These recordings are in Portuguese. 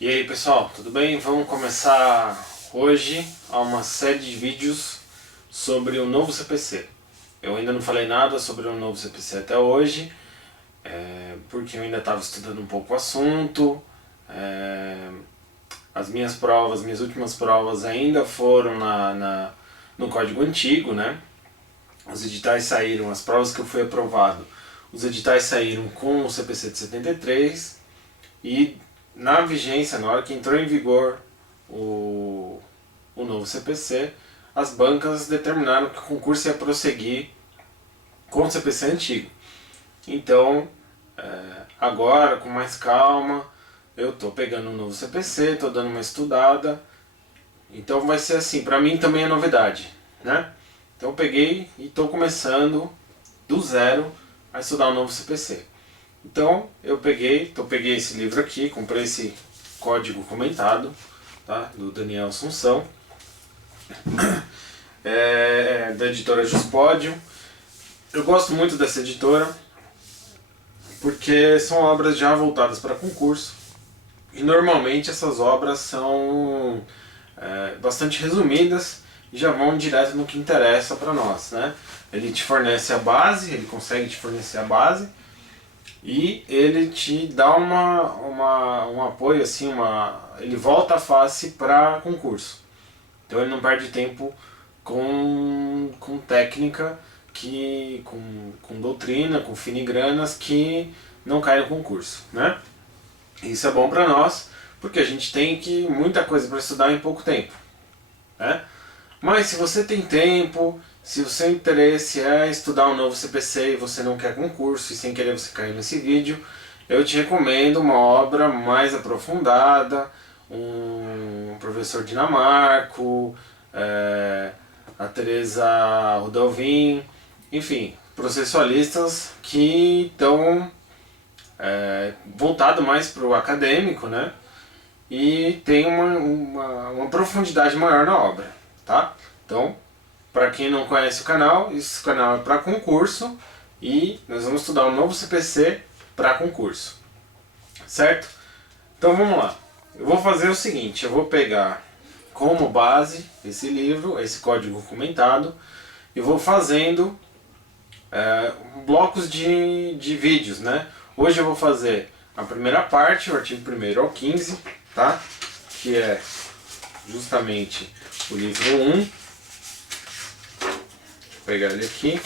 E aí pessoal, tudo bem? Vamos começar hoje uma série de vídeos sobre o novo CPC. Eu ainda não falei nada sobre o novo CPC até hoje, porque eu ainda estava estudando um pouco o assunto. As minhas provas, minhas últimas provas ainda foram no código antigo, né? Os editais saíram, as provas que eu fui aprovado, os editais saíram com o CPC de 73 e na vigência, na hora que entrou em vigor o novo CPC, as bancas determinaram que o concurso ia prosseguir com o CPC antigo. Então, agora, com mais calma, eu estou pegando o novo CPC, estou dando uma estudada. Então vai ser assim, para mim também é novidade, né? Então eu peguei e estou começando do zero a estudar o novo CPC. Então eu peguei esse livro aqui, comprei esse código comentado, tá? Do Daniel Assunção, da editora Juspódio. Eu gosto muito dessa editora porque são obras já voltadas para concurso e normalmente essas obras são bastante resumidas e já vão direto no que interessa para nós, né? Ele te fornece a base, ele consegue te fornecer a base e ele te dá um apoio, assim, ele volta a face para concurso. Então ele não perde tempo com técnica, com doutrina, com filigranas que não caem no concurso, né? Isso é bom para nós, porque a gente tem muita coisa para estudar em pouco tempo, né? Mas se você tem tempo, se o seu interesse é estudar um novo CPC e você não quer concurso e sem querer você cair nesse vídeo, eu te recomendo uma obra mais aprofundada, um professor Dinamarco, a Teresa Rudolvin, enfim, processualistas que estão voltado mais para o acadêmico, né? E tem uma profundidade maior na obra, tá? Então, para quem não conhece o canal, esse canal é para concurso e nós vamos estudar um novo CPC para concurso, certo? Então vamos lá. Eu vou fazer o seguinte, eu vou pegar como base esse livro, esse código comentado, e vou fazendo blocos de vídeos, né? Hoje eu vou fazer a primeira parte, o artigo 1º ao 15, tá? Que é justamente o livro 1. Vou pegar ele aqui.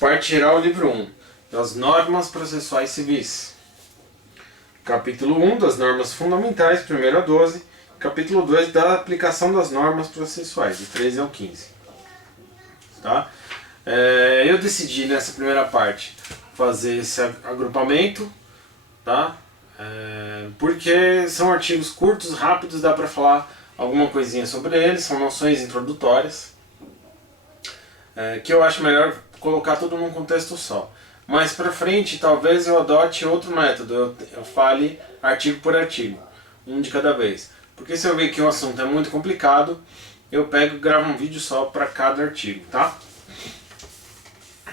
Parte geral, livro 1, das normas processuais civis. Capítulo 1, das normas fundamentais, 1º a 12. Capítulo 2, da aplicação das normas processuais, de 13 ao 15. Tá? Eu decidi nessa primeira parte fazer esse agrupamento, tá? Porque são artigos curtos, rápidos, dá para falar alguma coisinha sobre eles, são noções introdutórias, que eu acho melhor colocar tudo num contexto só. Mais para frente, talvez eu adote outro método, eu fale artigo por artigo, um de cada vez. Porque se eu ver que o assunto é muito complicado, eu pego e gravo um vídeo só para cada artigo, tá?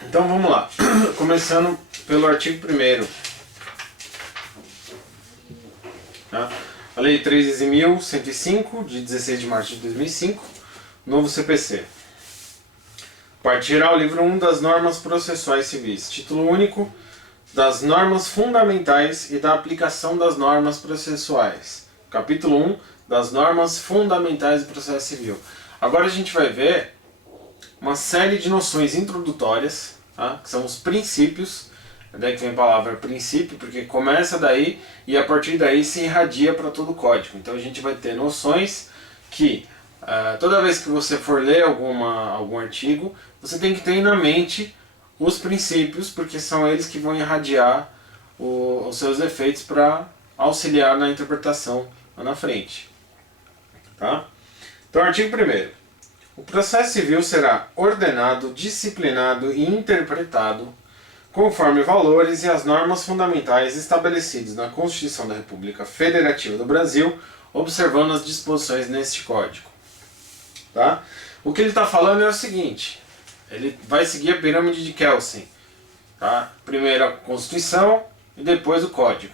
Então vamos lá, começando pelo artigo 1º. Tá? A Lei 13.105, de 16 de março de 2005, novo CPC. Parte geral, livro 1, das normas processuais civis. Título único, das normas fundamentais e da aplicação das normas processuais. Capítulo 1, das normas fundamentais do processo civil. Agora a gente vai ver uma série de noções introdutórias, tá? Que são os princípios. Daí que vem a palavra princípio, porque começa daí e a partir daí se irradia para todo o código. Então a gente vai ter noções que toda vez que você for ler algum artigo, você tem que ter na mente os princípios, porque são eles que vão irradiar os seus efeitos para auxiliar na interpretação lá na frente. Tá? Então, artigo 1º. O processo civil será ordenado, disciplinado e interpretado conforme valores e as normas fundamentais estabelecidos na Constituição da República Federativa do Brasil, observando as disposições neste código. Tá? O que ele está falando é o seguinte: ele vai seguir a pirâmide de Kelsen. Tá? Primeiro a Constituição e depois o Código.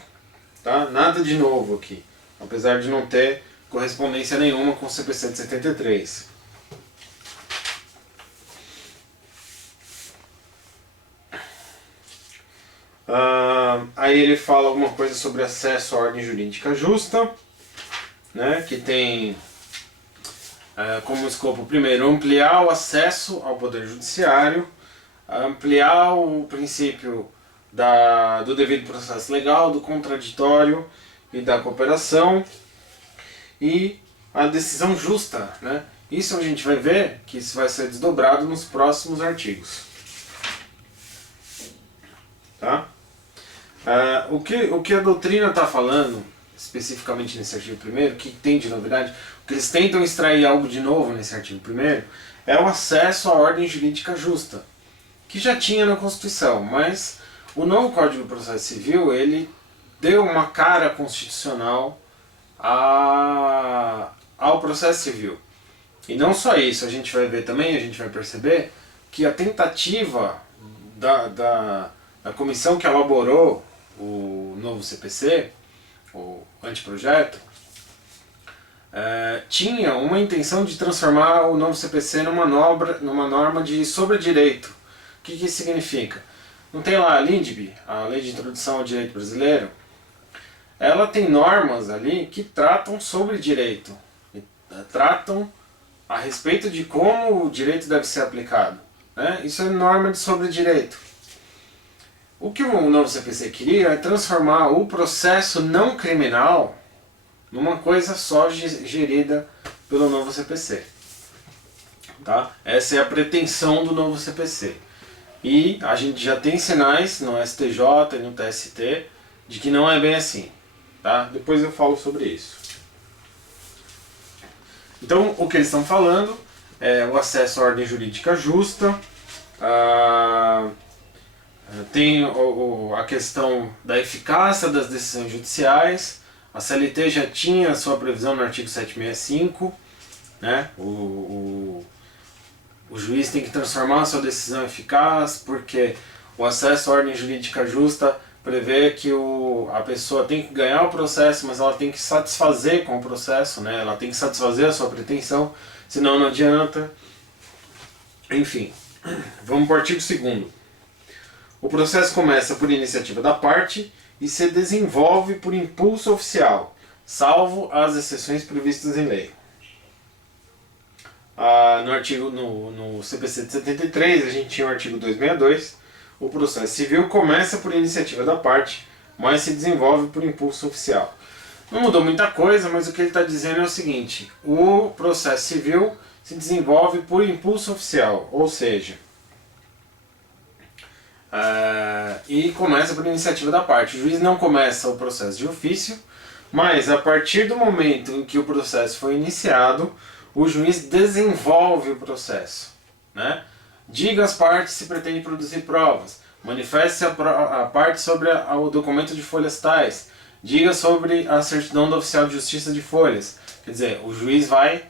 Tá? Nada de novo aqui, apesar de não ter correspondência nenhuma com o CPC de 73. Aí ele fala alguma coisa sobre acesso à ordem jurídica justa, né, que tem como escopo, primeiro, ampliar o acesso ao Poder Judiciário, ampliar o princípio do devido processo legal, do contraditório e da cooperação, e a decisão justa. Né? Isso a gente vai ver que isso vai ser desdobrado nos próximos artigos. Tá? O que a doutrina está falando, especificamente nesse artigo 1º, que tem de novidade, o que eles tentam extrair algo de novo nesse artigo 1º, é o acesso à ordem jurídica justa, que já tinha na Constituição, mas o novo Código de Processo Civil, ele deu uma cara constitucional ao processo civil. E não só isso, a gente vai ver também, a gente vai perceber que a tentativa da comissão que elaborou o novo CPC, o anteprojeto, tinha uma intenção de transformar o novo CPC numa norma de sobredireito. O que isso significa? Não tem lá a LINDB, a Lei de Introdução ao Direito Brasileiro? Ela tem normas ali que tratam sobre direito, tratam a respeito de como o direito deve ser aplicado. Né? Isso é norma de sobredireito. O que o novo CPC queria é transformar o processo não criminal numa coisa só gerida pelo novo CPC. Tá? Essa é a pretensão do novo CPC. E a gente já tem sinais no STJ e no TST de que não é bem assim. Tá? Depois eu falo sobre isso. Então, o que eles estão falando é o acesso à ordem jurídica justa, tem a questão da eficácia das decisões judiciais. A CLT já tinha sua previsão no artigo 765, né? O juiz tem que transformar a sua decisão eficaz, porque o acesso à ordem jurídica justa prevê que a pessoa tem que ganhar o processo, mas ela tem que satisfazer com o processo, né? Ela tem que satisfazer a sua pretensão, senão não adianta. Enfim, vamos para o artigo 2º. O processo começa por iniciativa da parte e se desenvolve por impulso oficial, salvo as exceções previstas em lei. No CPC de 73, a gente tinha o artigo 262, o processo civil começa por iniciativa da parte, mas se desenvolve por impulso oficial. Não mudou muita coisa, mas o que ele está dizendo é o seguinte: o processo civil se desenvolve por impulso oficial, ou seja, e começa por iniciativa da parte. O juiz não começa o processo de ofício, mas a partir do momento em que o processo foi iniciado, o juiz desenvolve o processo. Né? Diga às partes se pretende produzir provas, manifeste a parte sobre o documento de folhas tais, diga sobre a certidão do oficial de justiça de folhas. Quer dizer, o juiz vai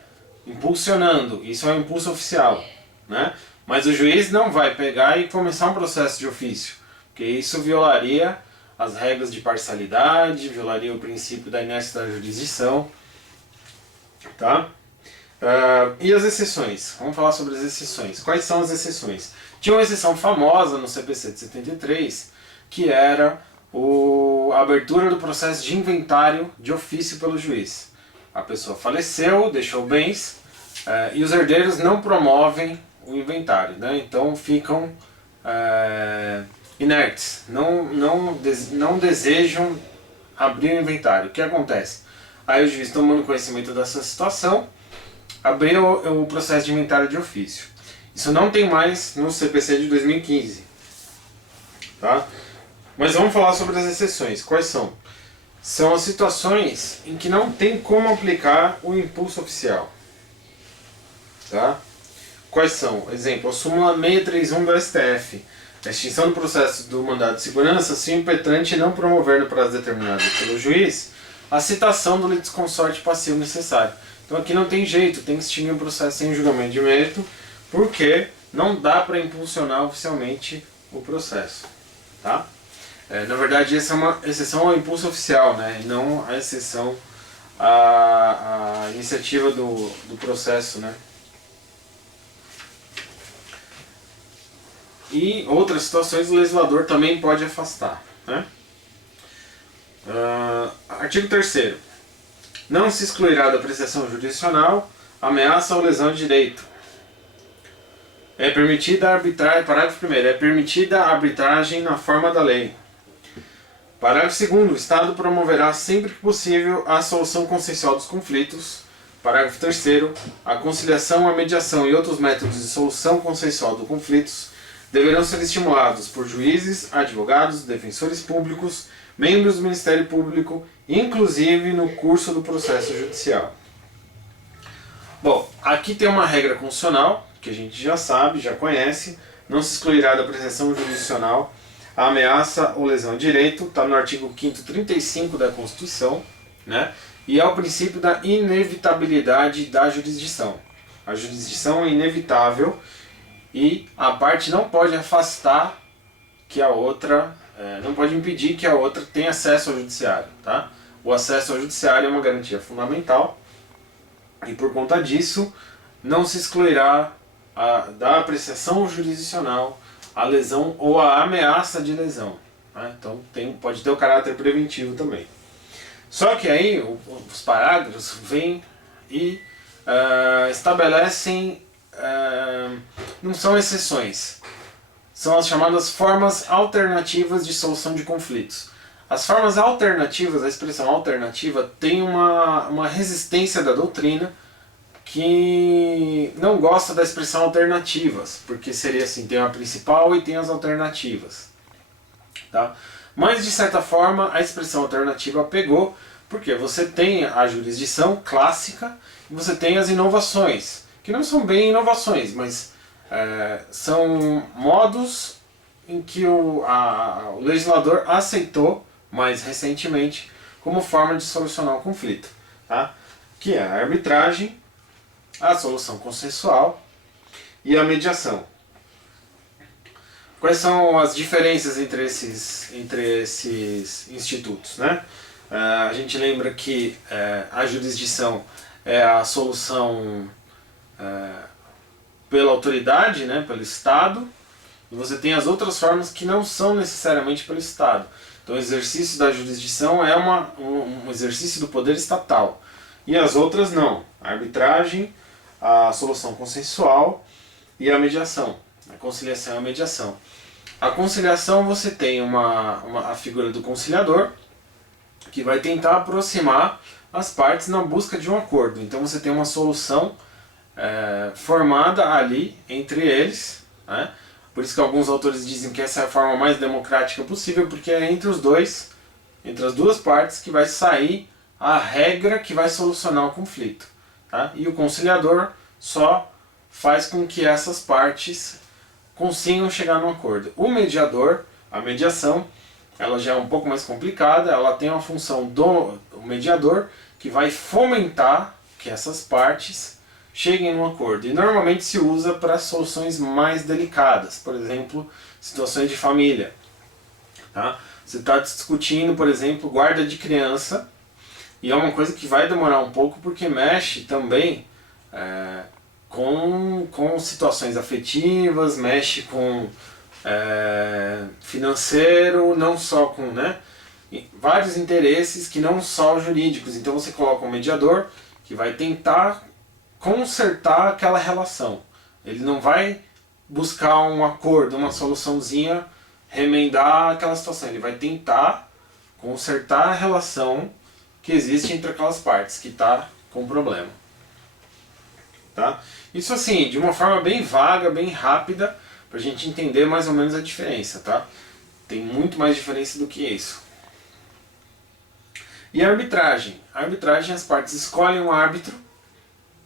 impulsionando, isso é um impulso oficial. Né? Mas o juiz não vai pegar e começar um processo de ofício, porque isso violaria as regras de parcialidade, violaria o princípio da inércia da jurisdição. Tá? E as exceções? Vamos falar sobre as exceções. Quais são as exceções? Tinha uma exceção famosa no CPC de 73, que era a abertura do processo de inventário de ofício pelo juiz. A pessoa faleceu, deixou bens, e os herdeiros não promovem o inventário, né? Então ficam inertes, não desejam abrir o inventário. O que acontece? Aí o juiz, tomando conhecimento dessa situação, abriu o processo de inventário de ofício. Isso não tem mais no CPC de 2015. Tá? Mas vamos falar sobre as exceções. Quais são? São as situações em que não tem como aplicar o impulso oficial. Tá? Quais são? Exemplo, a súmula 631 do STF. A extinção do processo do mandado de segurança se o impetrante não promover no prazo determinado pelo juiz a citação do litisconsorte passivo necessário. Então aqui não tem jeito, tem que extinguir o processo sem julgamento de mérito, porque não dá para impulsionar oficialmente o processo, tá? Na verdade, essa é uma exceção ao impulso oficial, né? E não a exceção à iniciativa do processo, né? E outras situações o legislador também pode afastar, né? Artigo 3º. Não se excluirá da apreciação jurisdicional ameaça ou lesão de direito. É permitida a arbitragem, parágrafo 1º, é permitida a arbitragem na forma da lei. Parágrafo 2º, o Estado promoverá sempre que possível a solução consensual dos conflitos. Parágrafo 3º, a conciliação, a mediação e outros métodos de solução consensual dos conflitos deverão ser estimulados por juízes, advogados, defensores públicos, membros do Ministério Público, inclusive no curso do processo judicial. Bom, aqui tem uma regra constitucional, que a gente já sabe, já conhece, não se excluirá da apreciação jurisdicional a ameaça ou lesão de direito, está no artigo 5º 35 da Constituição, né? E é o princípio da inevitabilidade da jurisdição. A jurisdição é inevitável e a parte não pode afastar que a outra, não pode impedir que a outra tenha acesso ao judiciário, tá? O acesso ao judiciário é uma garantia fundamental e por conta disso não se excluirá da apreciação jurisdicional a lesão ou a ameaça de lesão, né? Então pode ter o caráter preventivo também. Só que aí os parágrafos vêm e estabelecem, não são exceções, são as chamadas formas alternativas de solução de conflitos. As formas alternativas, a expressão alternativa, tem uma resistência da doutrina que não gosta da expressão alternativas, porque seria assim, tem a principal e tem as alternativas, tá? Mas de certa forma a expressão alternativa pegou, porque você tem a jurisdição clássica e você tem as inovações, que não são bem inovações, mas são modos em que o legislador aceitou mais recentemente como forma de solucionar o conflito, tá? Que é a arbitragem, a solução consensual e a mediação. Quais são as diferenças entre esses institutos, né? A gente lembra que a jurisdição é a solução pela autoridade, né, pelo Estado, e você tem as outras formas que não são necessariamente pelo Estado. Então o exercício da jurisdição é um exercício do poder estatal, e as outras não. A arbitragem, a solução consensual e a mediação, a conciliação e a mediação. A conciliação você tem a figura do conciliador, que vai tentar aproximar as partes na busca de um acordo. Então você tem uma solução formada ali entre eles, né? Por isso que alguns autores dizem que essa é a forma mais democrática possível, porque é entre os dois, entre as duas partes, que vai sair a regra que vai solucionar o conflito, tá? E o conciliador só faz com que essas partes consigam chegar num acordo. O mediador, a mediação, ela já é um pouco mais complicada, ela tem uma função do mediador que vai fomentar que essas partes cheguem num acordo. E normalmente se usa para soluções mais delicadas, por exemplo, situações de família, tá? Você está discutindo, por exemplo, guarda de criança, e é uma coisa que vai demorar um pouco porque mexe também com situações afetivas, mexe com financeiro, não só com, né, vários interesses que não só jurídicos. Então você coloca um mediador que vai tentar consertar aquela relação. Ele não vai buscar um acordo, uma soluçãozinha, remendar aquela situação. Ele vai tentar consertar a relação que existe entre aquelas partes que está com problema, tá? Isso assim, de uma forma bem vaga, bem rápida, para a gente entender mais ou menos a diferença, tá? Tem muito mais diferença do que isso. E a arbitragem? A arbitragem, as partes escolhem um árbitro,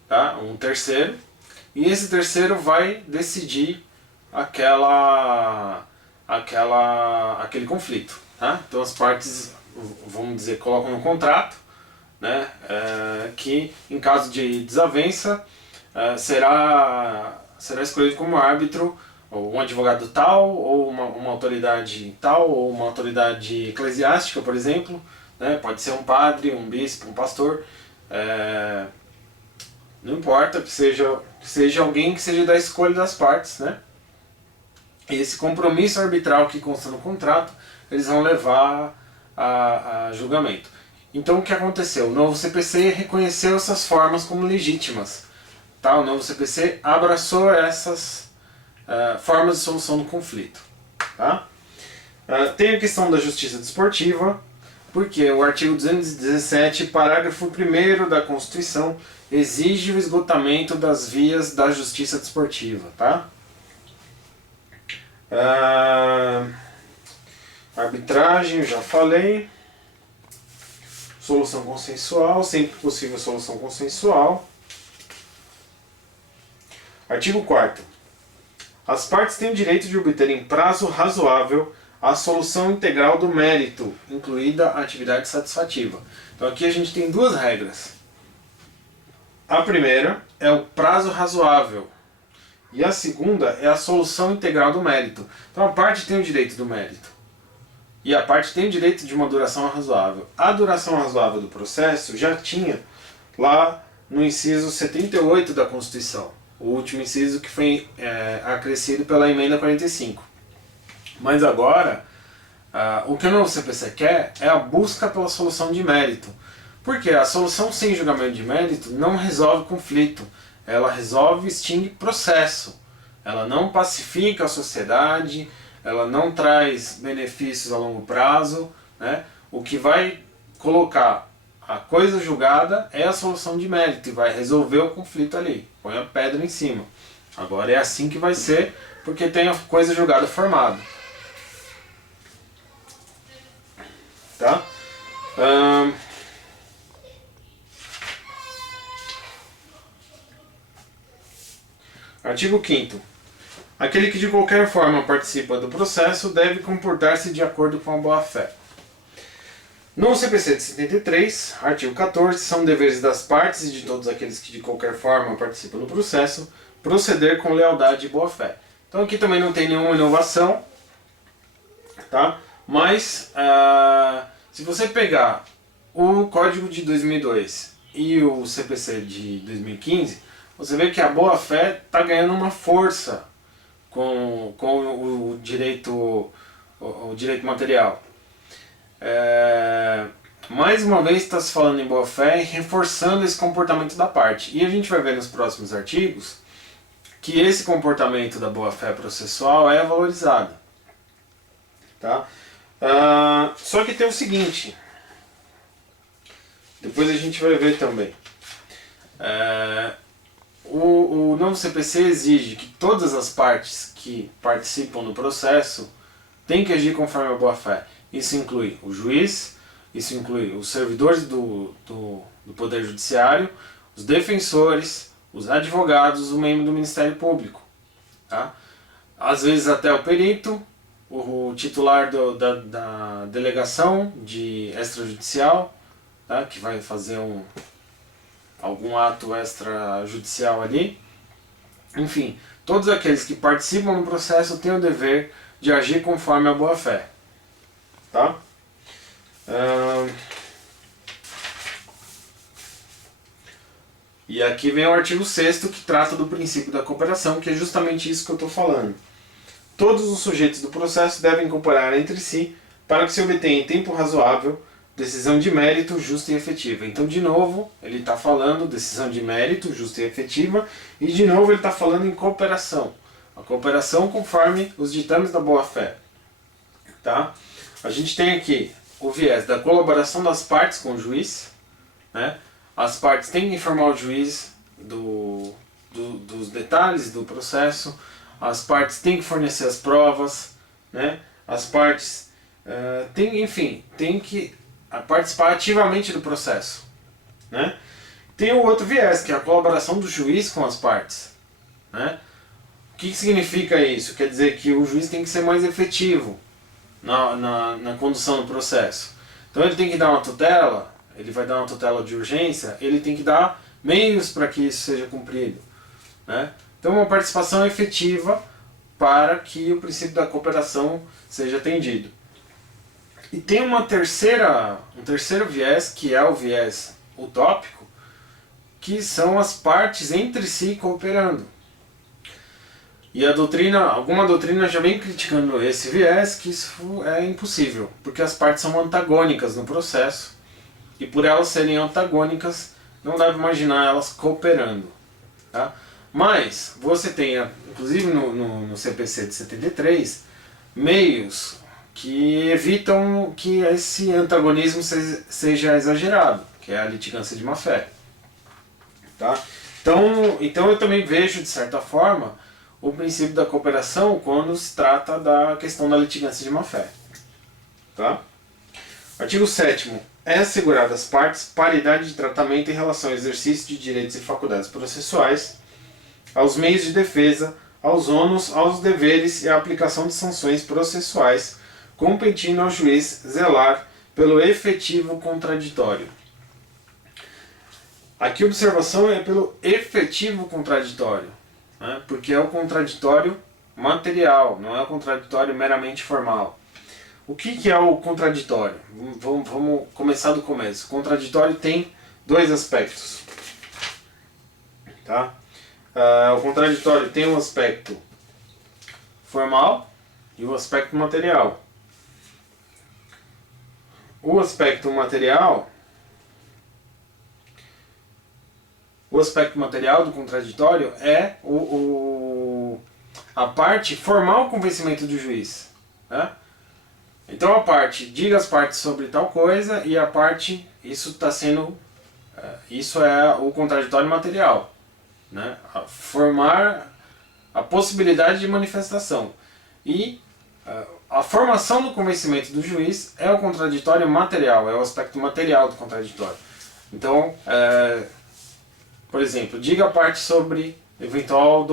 tá? Um terceiro, e esse terceiro vai decidir aquele conflito, tá? Então as partes, vamos dizer, colocam no contrato, né, que em caso de desavença será será escolhido como árbitro ou um advogado tal, ou uma autoridade tal, ou uma autoridade eclesiástica, por exemplo, né? Pode ser um padre, um bispo, um pastor, não importa, que seja alguém que seja da escolha das partes, né? E esse compromisso arbitral que consta no contrato, eles vão levar a julgamento. Então o que aconteceu? O novo CPC reconheceu essas formas como legítimas. Tá? O novo CPC abraçou essas formas de solução do conflito. Tá? Tem a questão da justiça desportiva, porque o artigo 217, parágrafo 1º da Constituição, exige o esgotamento das vias da justiça desportiva. Tá? Arbitragem, eu já falei. Solução consensual, sempre possível solução consensual. Artigo 4º. As partes têm o direito de obter em prazo razoável a solução integral do mérito, incluída a atividade satisfativa. Então aqui a gente tem duas regras. A primeira é o prazo razoável. E a segunda é a solução integral do mérito. Então a parte tem o direito do mérito. E a parte tem o direito de uma duração razoável. A duração razoável do processo já tinha lá no inciso 78 da Constituição. O último inciso que foi acrescido pela emenda 45. Mas agora, o que o novo CPC quer é a busca pela solução de mérito. Porque a solução sem julgamento de mérito não resolve conflito. Ela resolve e extingue processo. Ela não pacifica a sociedade, ela não traz benefícios a longo prazo, né? O que vai colocar a coisa julgada é a solução de mérito e vai resolver o conflito ali. Põe a pedra em cima. Agora é assim que vai ser, porque tem a coisa julgada formada. Tá? Artigo 5º. Aquele que de qualquer forma participa do processo deve comportar-se de acordo com a boa-fé. No CPC de 73, artigo 14, são deveres das partes e de todos aqueles que de qualquer forma participam do processo proceder com lealdade e boa-fé. Então aqui também não tem nenhuma inovação, tá? Mas se você pegar o Código de 2002 e o CPC de 2015, você vê que a boa-fé está ganhando uma força com o direito material. Mais uma vez está se falando em boa-fé e reforçando esse comportamento da parte. E a gente vai ver nos próximos artigos que esse comportamento da boa-fé processual é valorizado. Tá? Só que tem o seguinte, depois a gente vai ver também. O novo CPC exige que todas as partes que participam do processo têm que agir conforme a boa-fé. Isso inclui o juiz, isso inclui os servidores do Poder Judiciário, os defensores, os advogados, o membro do Ministério Público. Tá? Às vezes até o perito, o titular da delegação de extrajudicial, tá? Que vai fazer algum ato extrajudicial ali. Enfim, todos aqueles que participam do processo têm o dever de agir conforme a boa-fé. Tá? E aqui vem o artigo 6º que trata do princípio da cooperação, que é justamente isso que eu estou falando. Todos os sujeitos do processo devem cooperar entre si para que se obtenha em tempo razoável decisão de mérito justa e efetiva. Então, de novo, ele está falando decisão de mérito justa e efetiva, e de novo ele está falando em cooperação. A cooperação conforme os ditames da boa-fé. Tá? A gente tem aqui o viés da colaboração das partes com o juiz, né? As partes têm que informar o juiz dos detalhes do processo, as partes têm que fornecer as provas, né? As partes têm que participar ativamente do processo, né? Tem o outro viés, que é a colaboração do juiz com as partes, né? O que significa isso? Quer dizer que o juiz tem que ser mais efetivo na condução do processo. Então ele tem que dar uma tutela, ele vai dar uma tutela de urgência, ele tem que dar meios para que isso seja cumprido, né? Então uma participação efetiva para que o princípio da cooperação seja atendido. E tem um terceiro viés, que é o viés utópico, que são as partes entre si cooperando. E alguma doutrina já vem criticando esse viés, que isso é impossível, porque as partes são antagônicas no processo, e por elas serem antagônicas, não dá para imaginar elas cooperando. Tá? Mas você tem, inclusive no CPC de 73, meios que evitam que esse antagonismo seja exagerado, que é a litigância de má-fé. Tá? Então eu também vejo, de certa forma, o princípio da cooperação quando se trata da questão da litigância de má-fé. Tá? Artigo 7º. É assegurada às partes paridade de tratamento em relação ao exercício de direitos e faculdades processuais, aos meios de defesa, aos ônus, aos deveres e à aplicação de sanções processuais, competindo ao juiz zelar pelo efetivo contraditório. Aqui a observação é pelo efetivo contraditório, né? Porque é o contraditório material, não é o contraditório meramente formal. O que é o contraditório? Vamos começar do começo. O contraditório tem dois aspectos. Tá? O contraditório tem um aspecto formal e um aspecto material. O aspecto material do contraditório é a parte formal convencimento do juiz. Né? Então a parte, diga as partes sobre tal coisa, e a parte, isso é o contraditório material. Né? Formar a possibilidade de manifestação. E a formação do convencimento do juiz é o contraditório material, é o aspecto material do contraditório. Então, por exemplo, diga a parte sobre eventual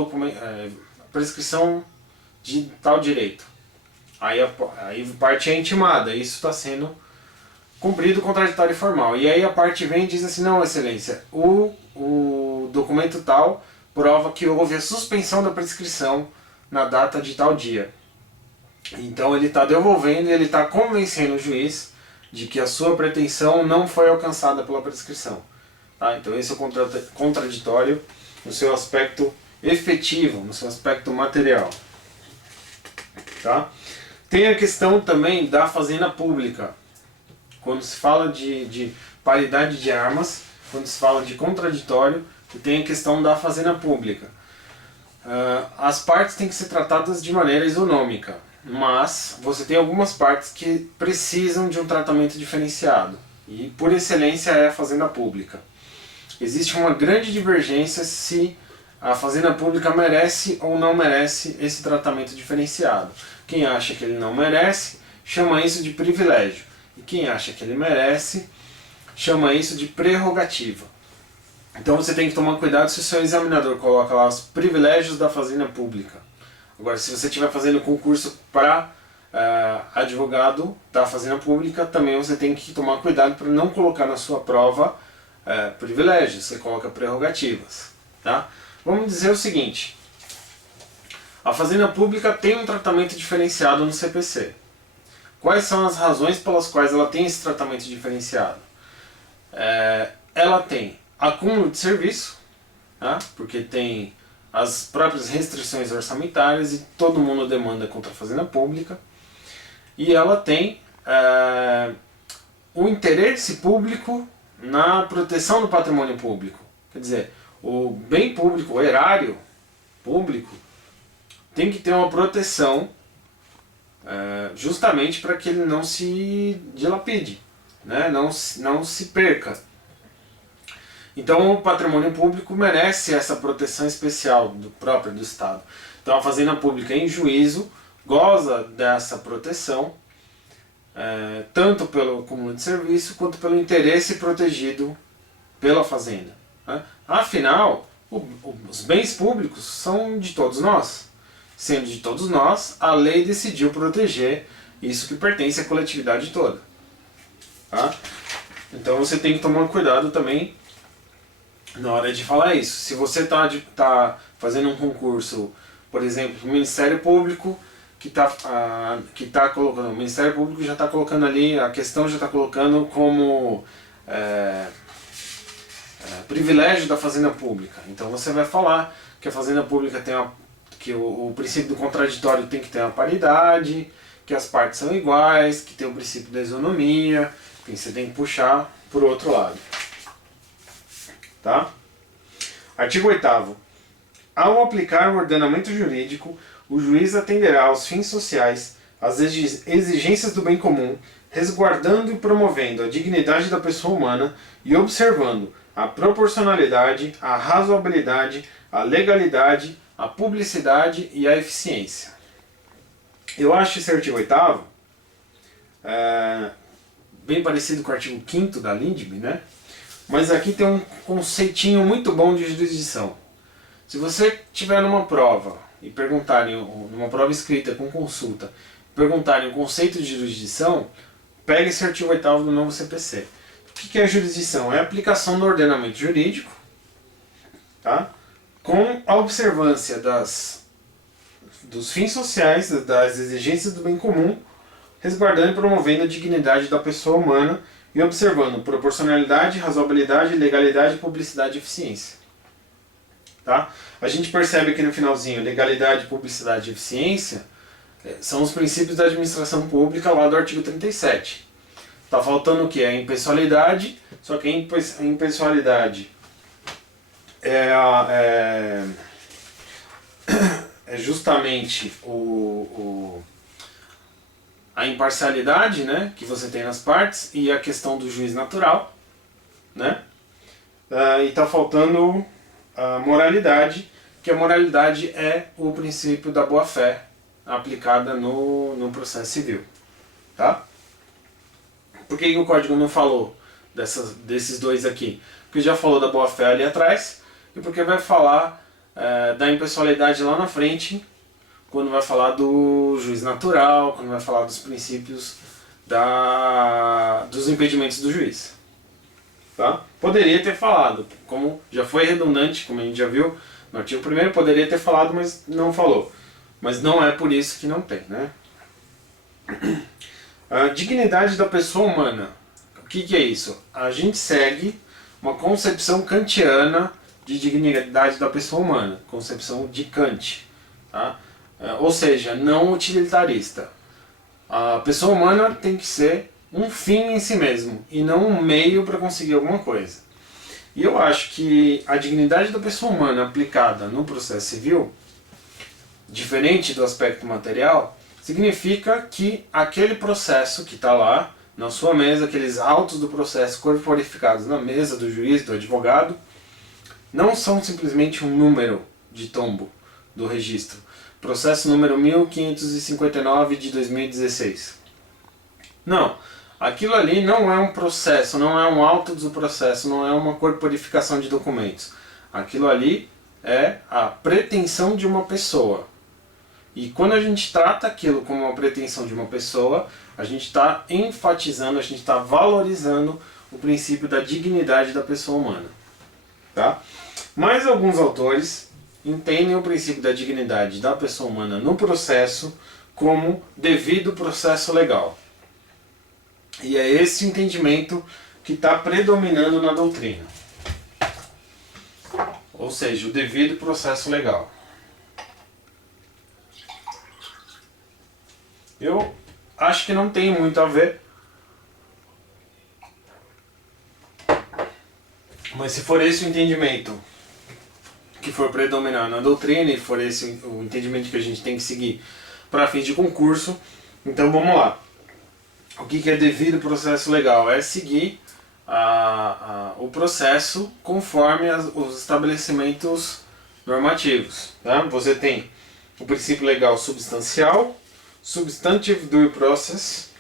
prescrição de tal direito. Aí a parte é intimada, isso está sendo cumprido o contraditório formal. E aí a parte vem e diz assim, não, excelência, o documento tal prova que houve a suspensão da prescrição na data de tal dia. Então ele está devolvendo e ele está convencendo o juiz de que a sua pretensão não foi alcançada pela prescrição. Tá? Então esse é o contraditório no seu aspecto efetivo, no seu aspecto material. Tá? Tem a questão também da fazenda pública. Quando se fala de paridade de armas, quando se fala de contraditório, tem a questão da fazenda pública. As partes têm que ser tratadas de maneira isonômica, mas você tem algumas partes que precisam de um tratamento diferenciado. E por excelência é a fazenda pública. Existe uma grande divergência se a fazenda pública merece ou não merece esse tratamento diferenciado. Quem acha que ele não merece, chama isso de privilégio. E quem acha que ele merece, chama isso de prerrogativa. Então você tem que tomar cuidado se o seu examinador coloca lá os privilégios da fazenda pública. Agora, se você estiver fazendo concurso para advogado da fazenda pública, também você tem que tomar cuidado para não colocar na sua prova privilégios, você coloca prerrogativas. Tá? Vamos dizer o seguinte, a fazenda pública tem um tratamento diferenciado no CPC. Quais são as razões pelas quais ela tem esse tratamento diferenciado? Ela tem acúmulo de serviço, tá? Porque tem as próprias restrições orçamentárias e todo mundo demanda contra a fazenda pública. E ela tem o interesse público na proteção do patrimônio público. Quer dizer, o bem público, o erário público, tem que ter uma proteção justamente para que ele não se dilapide, né? não se perca. Então o patrimônio público merece essa proteção especial própria do Estado. Então a fazenda pública em juízo goza dessa proteção, tanto pelo acúmulo de serviço quanto pelo interesse protegido pela fazenda. Né? Afinal, os bens públicos são de todos nós. Sendo de todos nós, a lei decidiu proteger isso que pertence à coletividade toda. Tá? Então você tem que tomar cuidado também na hora de falar isso. Se você está fazendo um concurso, por exemplo, o Ministério Público, que tá colocando, o Ministério Público já está colocando ali, a questão já está colocando como privilégio da Fazenda Pública. Então você vai falar que a Fazenda Pública tem que o princípio do contraditório tem que ter uma paridade, que as partes são iguais, que tem o princípio da isonomia, que você tem que puxar por outro lado. Tá? Artigo 8º. Ao aplicar o ordenamento jurídico, o juiz atenderá aos fins sociais, às exigências do bem comum, resguardando e promovendo a dignidade da pessoa humana e observando a proporcionalidade, a razoabilidade, a legalidade, a publicidade e a eficiência. Eu acho esse artigo 8º bem parecido com o artigo 5º da LINDB, né? Mas aqui tem um conceitinho muito bom de jurisdição. Se você tiver numa prova e perguntarem, numa prova escrita com consulta, perguntarem o conceito de jurisdição, pegue esse artigo 8º do novo CPC. O que é jurisdição? É a aplicação do ordenamento jurídico, tá? Com a observância dos fins sociais, das exigências do bem comum, resguardando e promovendo a dignidade da pessoa humana e observando proporcionalidade, razoabilidade, legalidade, publicidade e eficiência. Tá? A gente percebe aqui no finalzinho, legalidade, publicidade e eficiência são os princípios da administração pública lá do artigo 37. Tá faltando o que? A impessoalidade, só que a impessoalidade é justamente a imparcialidade, né, que você tem nas partes e a questão do juiz natural, né? E está faltando a moralidade, que a moralidade é o princípio da boa-fé aplicada no processo civil. Tá? Por que o código não falou desses dois aqui? Porque já falou da boa-fé ali atrás e porque vai falar da impessoalidade lá na frente, quando vai falar do juiz natural, quando vai falar dos princípios dos impedimentos do juiz. Tá? Poderia ter falado, como já foi redundante, como a gente já viu no artigo 1º, poderia ter falado, mas não falou. Mas não é por isso que não tem, né? A dignidade da pessoa humana. O que é isso? A gente segue uma concepção kantiana de dignidade da pessoa humana, concepção de Kant, tá? Ou seja, não utilitarista. A pessoa humana tem que ser um fim em si mesmo e não um meio para conseguir alguma coisa. E eu acho que a dignidade da pessoa humana aplicada no processo civil, diferente do aspecto material, significa que aquele processo que está lá na sua mesa, aqueles autos do processo corporificados na mesa do juiz, do advogado, não são simplesmente um número de tombo do registro. Processo número 1559 de 2016. Não, aquilo ali não é um processo, não é um auto do processo, não é uma corporificação de documentos. Aquilo ali é a pretensão de uma pessoa. E quando a gente trata aquilo como uma pretensão de uma pessoa, a gente está enfatizando, a gente está valorizando o princípio da dignidade da pessoa humana. Tá? Mas alguns autores entendem o princípio da dignidade da pessoa humana no processo como devido processo legal. E é esse entendimento que está predominando na doutrina. Ou seja, o devido processo legal. Eu acho que não tem muito a ver. Mas se for esse o entendimento que for predominar na doutrina e for esse o entendimento que a gente tem que seguir para fins de concurso, então vamos lá. O que é devido processo legal? É seguir o processo conforme os estabelecimentos normativos. Tá? Você tem o princípio legal substancial, substantive due process,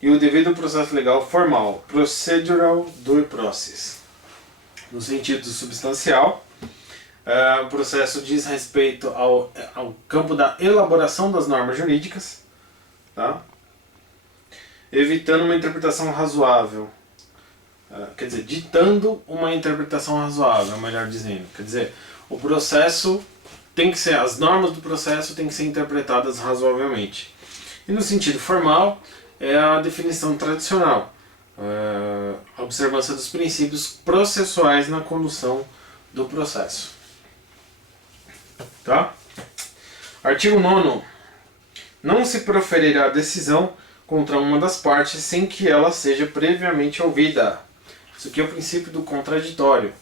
e o devido processo legal formal, procedural due process. No sentido substancial, o processo diz respeito ao campo da elaboração das normas jurídicas, tá? Evitando uma interpretação razoável, ditando uma interpretação razoável, melhor dizendo. Quer dizer, o processo tem que ser, as normas do processo têm que ser interpretadas razoavelmente. E no sentido formal, é a definição tradicional, a observância dos princípios processuais na condução do processo. Tá? Artigo 9º. Não se proferirá decisão contra uma das partes sem que ela seja previamente ouvida. Isso aqui é o princípio do contraditório.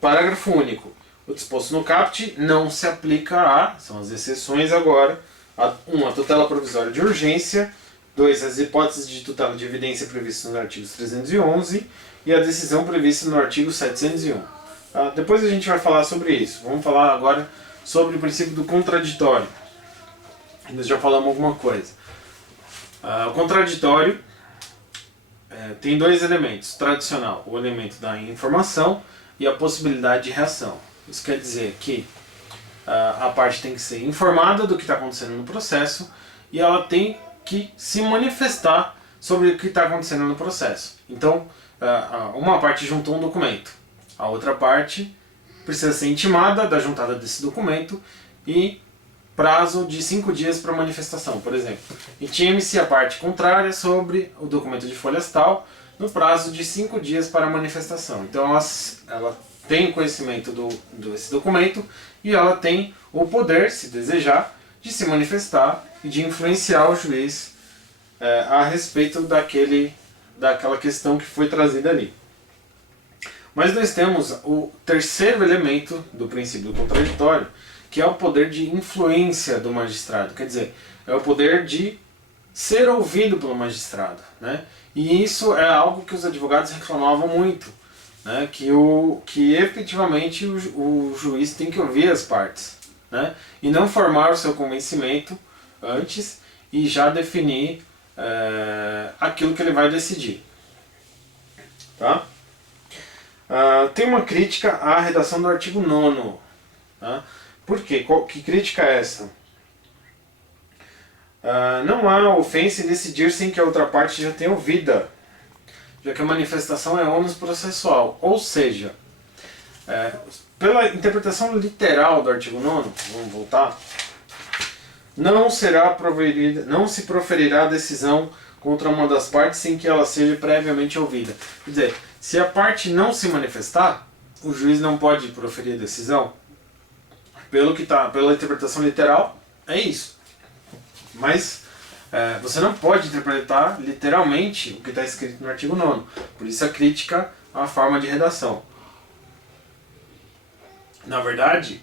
Parágrafo único. O disposto no caput não se aplica a, são as exceções agora, a tutela provisória de urgência, 2, as hipóteses de tutela de evidência previstas nos artigos 311 e a decisão prevista no artigo 701. Tá? Depois a gente vai falar sobre isso. Vamos falar agora sobre o princípio do contraditório. Nós já falamos alguma coisa. O contraditório tem dois elementos. Tradicional, o elemento da informação e a possibilidade de reação. Isso quer dizer que a parte tem que ser informada do que está acontecendo no processo e ela tem que se manifestar sobre o que está acontecendo no processo. Então, uma parte juntou um documento, a outra parte precisa ser intimada da juntada desse documento e prazo de 5 dias para manifestação, por exemplo. Intime-se a parte contrária sobre o documento de folhas tal, no prazo de 5 dias para manifestação. Então ela tem conhecimento desse documento e ela tem o poder, se desejar, de se manifestar e de influenciar o juiz a respeito daquela questão que foi trazida ali. Mas nós temos o terceiro elemento do princípio do contraditório, que é o poder de influência do magistrado. Quer dizer, é o poder de ser ouvido pelo magistrado, né? E isso é algo que os advogados reclamavam muito, né? Que efetivamente o juiz tem que ouvir as partes, né? E não formar o seu convencimento antes e já definir aquilo que ele vai decidir. Tá? Tem uma crítica à redação do artigo 9º. Tá? Por quê? Que crítica é essa? Não há ofensa em decidir sem que a outra parte já tenha ouvida, já que a manifestação é ônus processual. Ou seja, pela interpretação literal do artigo 9º, vamos voltar, não se proferirá decisão contra uma das partes sem que ela seja previamente ouvida. Quer dizer, se a parte não se manifestar, o juiz não pode proferir a decisão. Pela interpretação literal, é isso. Mas você não pode interpretar literalmente o que está escrito no artigo 9º. Por isso a crítica à forma de redação. Na verdade,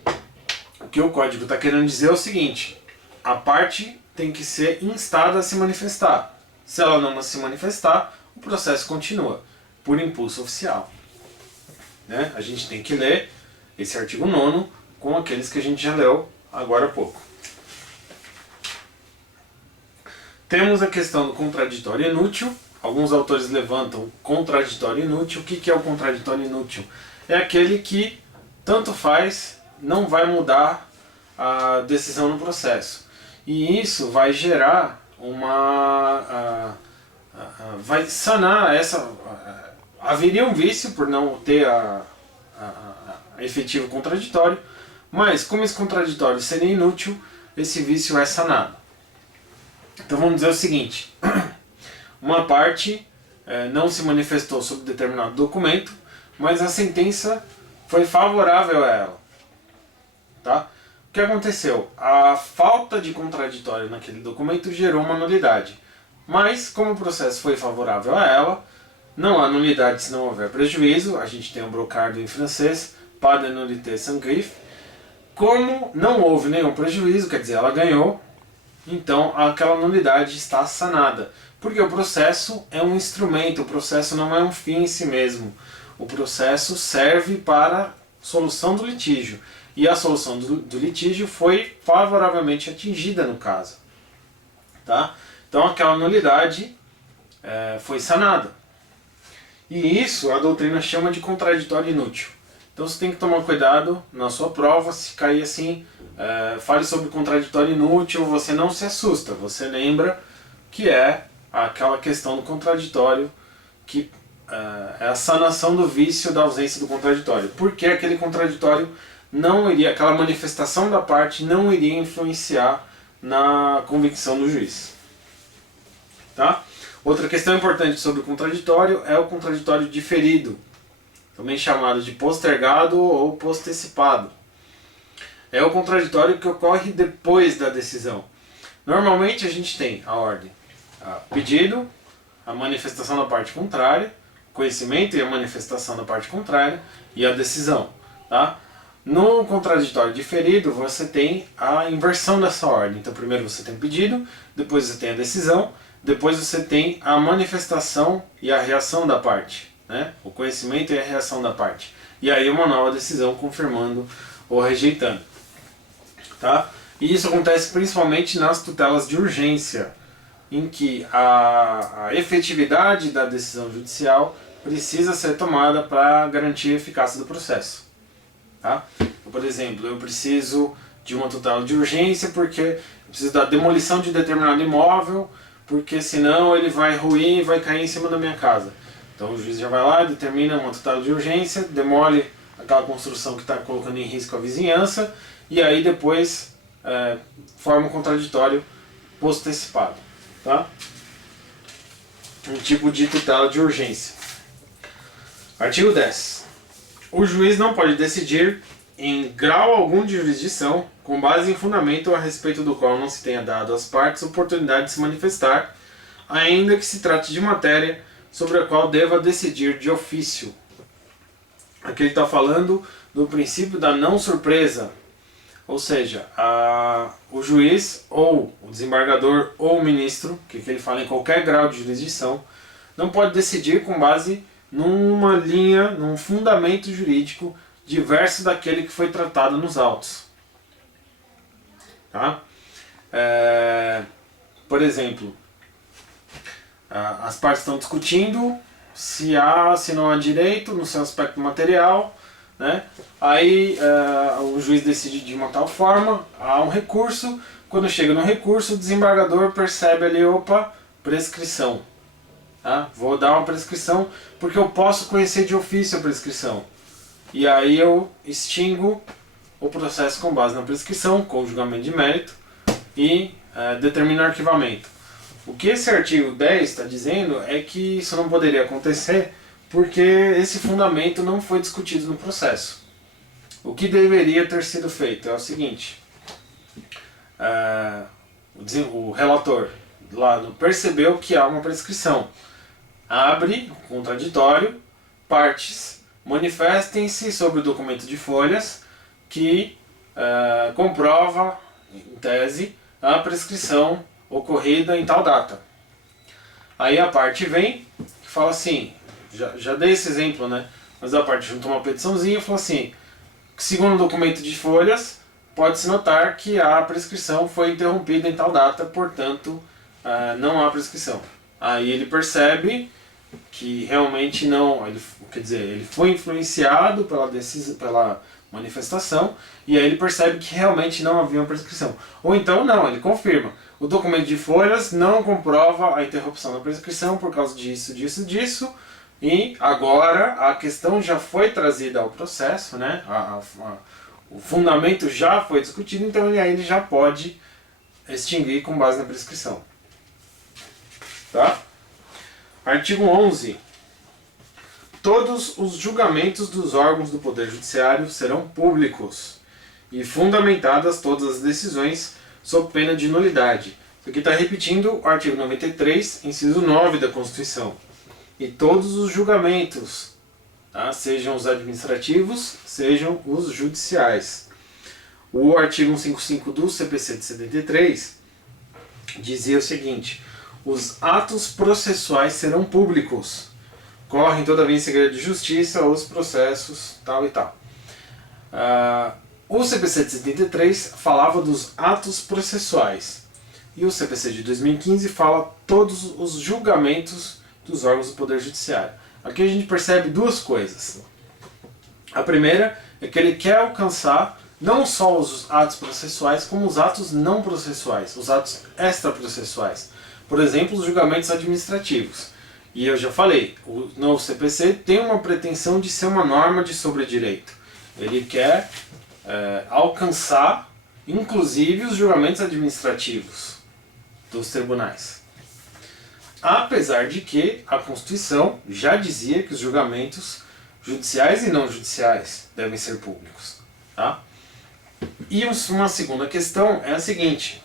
o que o código está querendo dizer é o seguinte: a parte tem que ser instada a se manifestar. Se ela não se manifestar, o processo continua, por impulso oficial. Né? A gente tem que ler esse artigo 9º com aqueles que a gente já leu agora há pouco. Temos a questão do contraditório inútil. Alguns autores levantam contraditório inútil. O que é o contraditório inútil? É aquele que tanto faz, não vai mudar a decisão no processo. E isso vai gerar vai sanar haveria um vício por não ter efetivo contraditório, mas como esse contraditório seria inútil, esse vício é sanado. Então vamos dizer o seguinte: uma parte não se manifestou sobre determinado documento, mas a sentença foi favorável a ela. Tá? O que aconteceu? A falta de contraditório naquele documento gerou uma nulidade. Mas, como o processo foi favorável a ela, não há nulidade se não houver prejuízo. A gente tem o brocardo em francês, pas de nullité sans griffe. Como não houve nenhum prejuízo, quer dizer, ela ganhou, então aquela nulidade está sanada. Porque o processo é um instrumento, o processo não é um fim em si mesmo. O processo serve para a solução do litígio. E a solução do litígio foi favoravelmente atingida no caso. Tá? Então aquela nulidade foi sanada. E isso a doutrina chama de contraditório inútil. Então você tem que tomar cuidado na sua prova, se cair assim, fale sobre contraditório inútil, você não se assusta, você lembra que é aquela questão do contraditório, que é a sanação do vício da ausência do contraditório. Porque aquele contraditório não iria, aquela manifestação da parte não iria influenciar na convicção do juiz. Tá? Outra questão importante sobre o contraditório é o contraditório diferido, também chamado de postergado ou postecipado. É o contraditório que ocorre depois da decisão. Normalmente a gente tem a ordem: pedido, a manifestação da parte contrária, conhecimento e a manifestação da parte contrária, e a decisão. Tá? No contraditório diferido, você tem a inversão dessa ordem. Então, primeiro você tem o pedido, depois você tem a decisão, depois você tem a manifestação e a reação da parte, né? O conhecimento e a reação da parte. E aí uma nova decisão confirmando ou rejeitando. Tá? E isso acontece principalmente nas tutelas de urgência, em que a efetividade da decisão judicial precisa ser tomada para garantir a eficácia do processo. Tá? Então, por exemplo, eu preciso de uma tutela de urgência porque eu preciso da demolição de determinado imóvel, porque senão ele vai ruir e vai cair em cima da minha casa. Então o juiz já vai lá, determina uma tutela de urgência, demole aquela construção que está colocando em risco a vizinhança, e aí depois forma um contraditório postecipado. Tá? Um tipo de tutela de urgência. Artigo 10. O juiz não pode decidir em grau algum de jurisdição com base em fundamento a respeito do qual não se tenha dado às partes oportunidade de se manifestar, ainda que se trate de matéria sobre a qual deva decidir de ofício. Aqui ele está falando do princípio da não surpresa, ou seja, o juiz ou o desembargador ou o ministro, que ele fala em qualquer grau de jurisdição, não pode decidir com base numa linha, num fundamento jurídico diverso daquele que foi tratado nos autos. Tá? Por exemplo, as partes estão discutindo se há, se não há direito no seu aspecto material, né? Aí o juiz decide de uma tal forma, há um recurso, quando chega no recurso o desembargador percebe ali, opa, prescrição. Tá? Vou dar uma prescrição porque eu posso conhecer de ofício a prescrição. E aí eu extingo o processo com base na prescrição, com julgamento de mérito, e determino o arquivamento. O que esse artigo 10 está dizendo é que isso não poderia acontecer porque esse fundamento não foi discutido no processo. O que deveria ter sido feito é o seguinte: o relator lá percebeu que há uma prescrição. Abre o contraditório, partes manifestem-se sobre o documento de folhas que comprova, em tese, a prescrição ocorrida em tal data. Aí a parte vem e fala assim, já dei esse exemplo, né? Mas a parte juntou uma petiçãozinha e falou assim: segundo o documento de folhas, pode-se notar que a prescrição foi interrompida em tal data, portanto, não há prescrição. Aí ele percebe que realmente não, ele foi influenciado pela manifestação, e aí ele percebe que realmente não havia uma prescrição. Ou então não, ele confirma: o documento de folhas não comprova a interrupção da prescrição por causa disso, disso, e agora a questão já foi trazida ao processo, né? O fundamento já foi discutido, então aí ele já pode extinguir com base na prescrição. Tá? Artigo 11. Todos os julgamentos dos órgãos do Poder Judiciário serão públicos e fundamentadas todas as decisões sob pena de nulidade. Isso aqui está repetindo o artigo 93, inciso 9 da Constituição. E todos os julgamentos, tá? Sejam os administrativos, sejam os judiciais. O artigo 155 do CPC de 73 dizia o seguinte: os atos processuais serão públicos. Correm todavia em segredo de justiça os processos tal e tal. O CPC de 73 falava dos atos processuais. E o CPC de 2015 fala todos os julgamentos dos órgãos do Poder Judiciário. Aqui a gente percebe duas coisas. A primeira é que ele quer alcançar não só os atos processuais, como os atos não processuais, os atos extraprocessuais. Por exemplo, os julgamentos administrativos. E eu já falei, o novo CPC tem uma pretensão de ser uma norma de sobredireito. Ele quer alcançar, inclusive, os julgamentos administrativos dos tribunais. Apesar de que a Constituição já dizia que os julgamentos judiciais e não judiciais devem ser públicos. Tá? E uma segunda questão é a seguinte: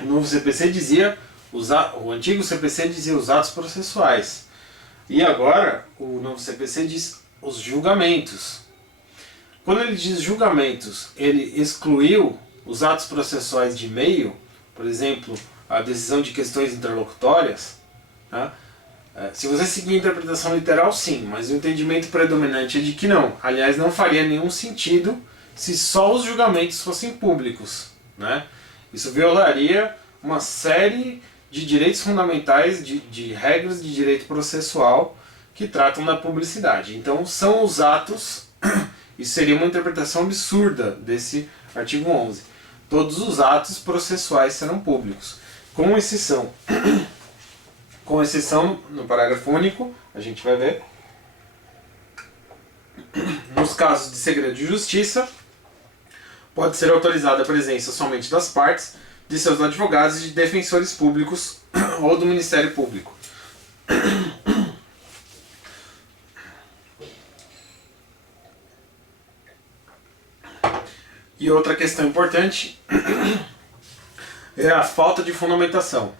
o novo CPC dizia, o antigo CPC dizia os atos processuais, e agora o novo CPC diz os julgamentos. Quando ele diz julgamentos, ele excluiu os atos processuais de meio, por exemplo, a decisão de questões interlocutórias. Tá? Se você seguir a interpretação literal, sim, mas o entendimento predominante é de que não. Aliás, não faria nenhum sentido se só os julgamentos fossem públicos. Né? Isso violaria uma série de direitos fundamentais, de regras de direito processual que tratam da publicidade. Então, são os atos, isso seria uma interpretação absurda desse artigo 11. Todos os atos processuais serão públicos, com exceção no parágrafo único, a gente vai ver, nos casos de segredo de justiça, pode ser autorizada a presença somente das partes, de seus advogados e de defensores públicos ou do Ministério Público. E outra questão importante é a falta de fundamentação.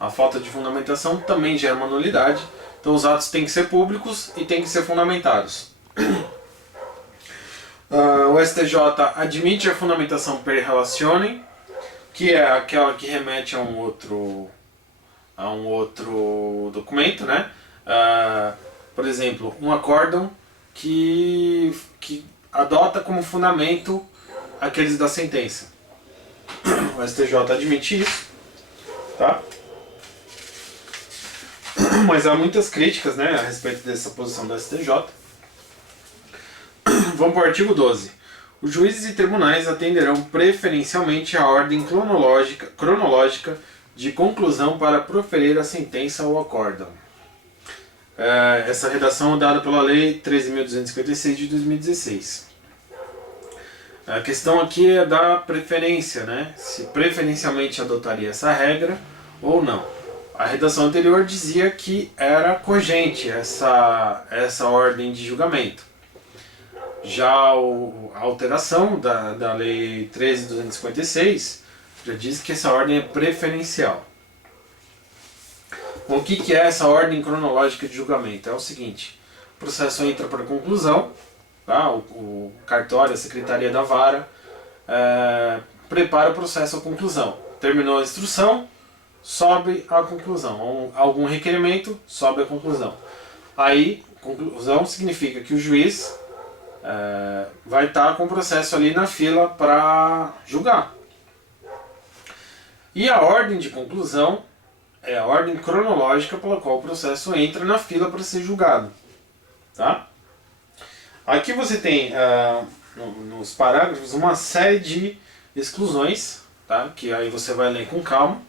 A falta de fundamentação também gera uma nulidade, então os atos têm que ser públicos e têm que ser fundamentados. O STJ admite a fundamentação per relationem, que é aquela que remete a um outro documento, né? Por exemplo, um acórdão que adota como fundamento aqueles da sentença. O STJ admite isso, tá? Mas há muitas críticas, né, a respeito dessa posição do STJ. Vamos para o artigo 12. Os juízes e tribunais atenderão preferencialmente à ordem cronológica de conclusão para proferir a sentença ou acórdão. Essa redação é dada pela Lei 13.256 de 2016. A questão aqui é da preferência, né? Se preferencialmente adotaria essa regra ou não. A redação anterior dizia que era cogente essa ordem de julgamento. Já a alteração da Lei 13.256 já diz que essa ordem é preferencial. Bom, o que é essa ordem cronológica de julgamento? É o seguinte: o processo entra para conclusão, tá? O cartório, a secretaria da vara, prepara o processo à conclusão. Terminou a instrução, sobe a conclusão. Algum requerimento, sobe a conclusão. Aí, conclusão significa que o juiz vai estar com o processo ali na fila para julgar. E a ordem de conclusão é a ordem cronológica pela qual o processo entra na fila para ser julgado. Tá? Aqui você tem, nos parágrafos, uma série de exclusões, tá? Que aí você vai ler com calma,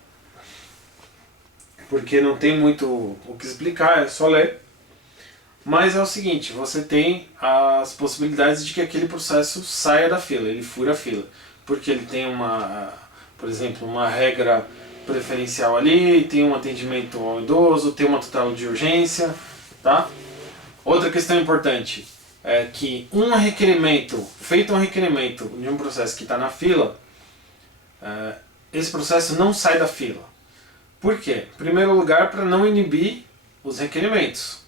porque não tem muito o que explicar, é só ler. Mas é o seguinte: você tem as possibilidades de que aquele processo saia da fila, ele fura a fila, porque ele tem por exemplo, uma regra preferencial ali, tem um atendimento ao idoso, tem uma tutela de urgência, tá? Outra questão importante é que feito um requerimento de um processo que está na fila, esse processo não sai da fila. Por quê? Em primeiro lugar, para não inibir os requerimentos.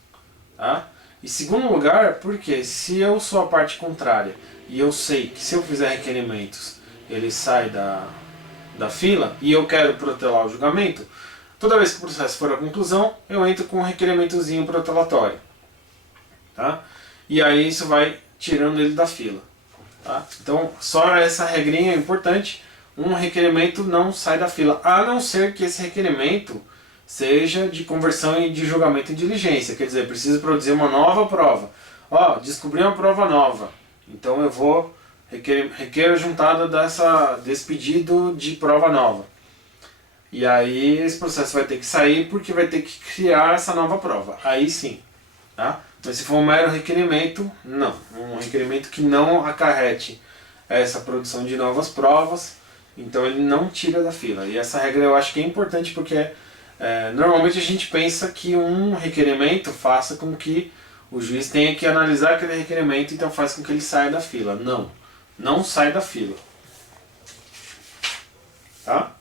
Tá? Em segundo lugar, porque se eu sou a parte contrária e eu sei que se eu fizer requerimentos ele sai da fila e eu quero protelar o julgamento, toda vez que o processo for à conclusão, eu entro com um requerimentozinho protelatório. Tá? E aí isso vai tirando ele da fila. Tá? Então, só essa regrinha é importante: um requerimento não sai da fila, a não ser que esse requerimento seja de conversão de julgamento em diligência, quer dizer, preciso produzir uma nova prova. Descobri uma prova nova, então eu vou requer a juntada desse pedido de prova nova. E aí esse processo vai ter que sair porque vai ter que criar essa nova prova. Aí sim. Tá? Mas se for um mero requerimento, não. Um requerimento que não acarrete essa produção de novas provas, então ele não tira da fila. E essa regra eu acho que é importante porque normalmente a gente pensa que um requerimento faça com que o juiz tenha que analisar aquele requerimento, então faz com que ele saia da fila. Não, não sai da fila. Tá?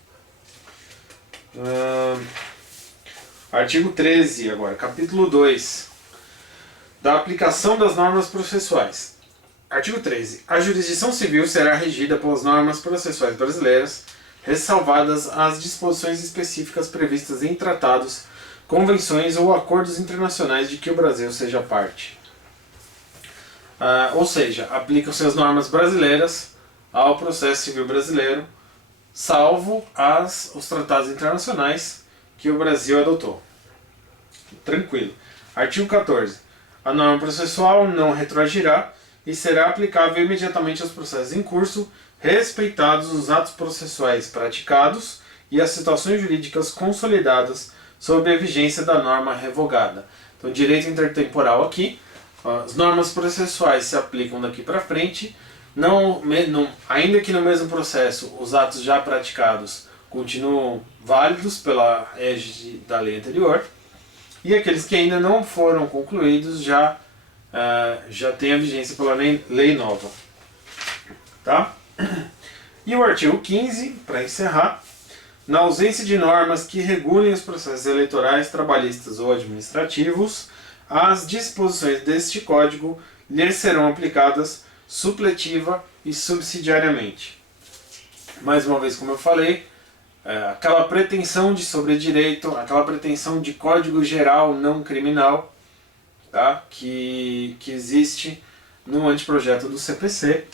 Artigo 13 agora, capítulo 2, da aplicação das normas processuais. Artigo 13. A jurisdição civil será regida pelas normas processuais brasileiras, ressalvadas as disposições específicas previstas em tratados, convenções ou acordos internacionais de que o Brasil seja parte. Ou seja, aplicam-se as normas brasileiras ao processo civil brasileiro, salvo os tratados internacionais que o Brasil adotou. Tranquilo. Artigo 14. A norma processual não retroagirá e será aplicável imediatamente aos processos em curso, respeitados os atos processuais praticados e as situações jurídicas consolidadas sob a vigência da norma revogada. Então, direito intertemporal aqui, as normas processuais se aplicam daqui para frente, ainda que no mesmo processo os atos já praticados continuam válidos pela égide da lei anterior, e aqueles que ainda não foram concluídos já têm a vigência pela lei nova. Tá? E o artigo 15, para encerrar, na ausência de normas que regulem os processos eleitorais, trabalhistas ou administrativos, as disposições deste Código lhes serão aplicadas supletiva e subsidiariamente. Mais uma vez, como eu falei, aquela pretensão de sobredireito, aquela pretensão de código geral não criminal, tá? que existe no anteprojeto do CPC.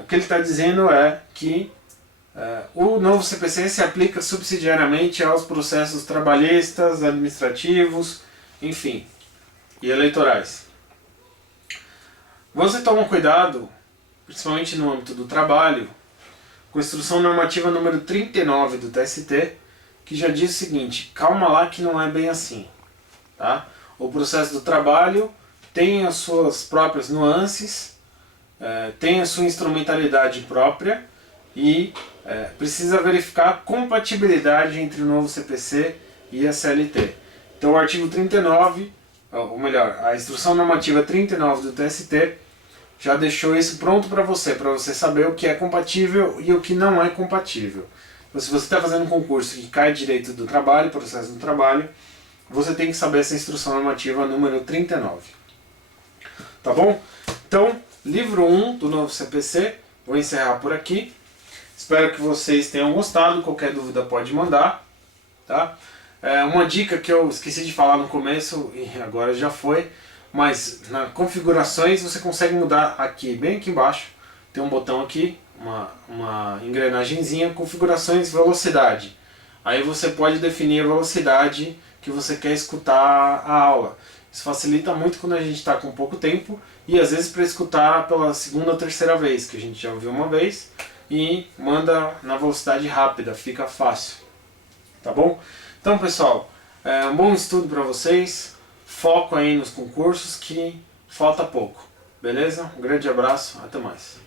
O que ele está dizendo é que o novo CPC se aplica subsidiariamente aos processos trabalhistas, administrativos, enfim, e eleitorais. Você toma cuidado, principalmente no âmbito do trabalho, com a Instrução Normativa número 39 do TST, que já diz o seguinte: calma lá que não é bem assim. Tá? O processo do trabalho tem as suas próprias nuances, tem a sua instrumentalidade própria e precisa verificar a compatibilidade entre o novo CPC e a CLT. Então o artigo 39, ou melhor, a Instrução Normativa 39 do TST já deixou isso pronto para você saber o que é compatível e o que não é compatível. Então, se você está fazendo um concurso que cai direito do trabalho, processo do trabalho, você tem que saber essa Instrução Normativa número 39. Tá bom? Então, livro 1 do novo CPC, vou encerrar por aqui. Espero que vocês tenham gostado, qualquer dúvida pode mandar. Tá? Uma dica que eu esqueci de falar no começo e agora já foi, mas na configurações você consegue mudar aqui, bem aqui embaixo, tem um botão aqui, uma engrenagemzinha, configurações, velocidade. Aí você pode definir a velocidade que você quer escutar a aula. Isso facilita muito quando a gente está com pouco tempo e às vezes para escutar pela segunda ou terceira vez, que a gente já ouviu uma vez, e manda na velocidade rápida, fica fácil. Tá bom? Então pessoal, um bom estudo para vocês. Foco aí nos concursos que falta pouco, beleza? Um grande abraço, até mais.